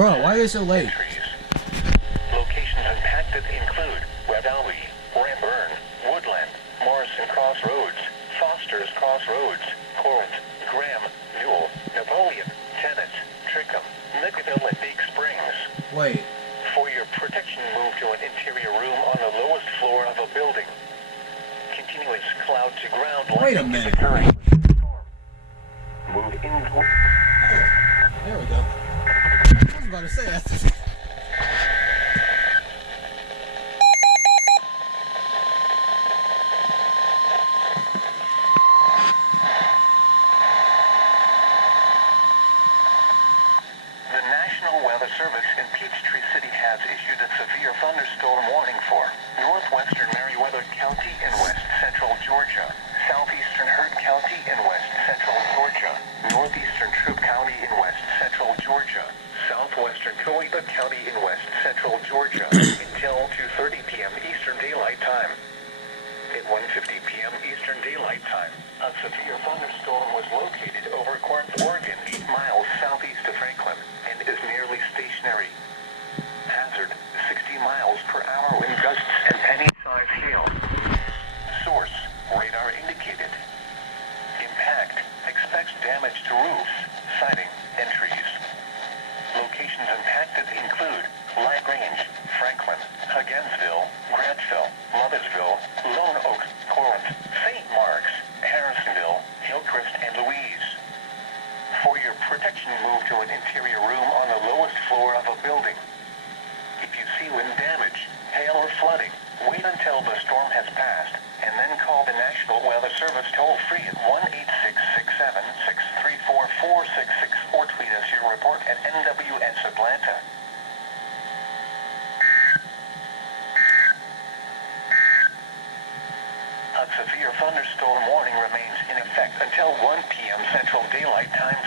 Bro, why are they so late? Locations impacted include Red Alley, Ramburn, Woodland, Morrison Crossroads, Foster's Crossroads, Corinth, Graham, Newell, Napoleon, Tennant, Trickham, Nickerville, and Big Springs. Wait. For your protection, move to an interior room on the lowest floor of a building. Continuous cloud to ground Wait a lightning is minute. occurring with the storm. Move in. There we go. I was about to say that. The National Weather Service in Peachtree City has issued a severe thunderstorm warning for northwestern Meriwether County in west central Georgia, southeastern Heard County in west central Georgia, northeastern Troup County in west central Georgia, southwestern Coahuila County in west central Georgia until 2:30 p.m. Eastern Daylight Time. At 1:50 p.m. Eastern Daylight Time, a severe thunderstorm was located over Corinth, Oregon, 8 miles southeast of Franklin, and is nearly stationary. Hazard, 60 miles per hour wind gusts and penny-sized hail. Source, radar indicated. Impact, expects damage to roofs, siding, and trees. Locations impacted include LaGrange, Franklin, Hugginsville, Grantsville, Lovettsville, Lone Oak, Corinth, St. Mark's, Harrisonville, Hillcrest, and Louise. For your protection, move to an interior room on the lowest floor of a building. If you see wind damage, hail, or flooding, wait until the storm has passed, and then call the National Weather Service toll-free at 1-866-7-634-466 or tweet us your report at NWS Atlanta. A severe thunderstorm warning remains in effect until 1 p.m. Central Daylight Time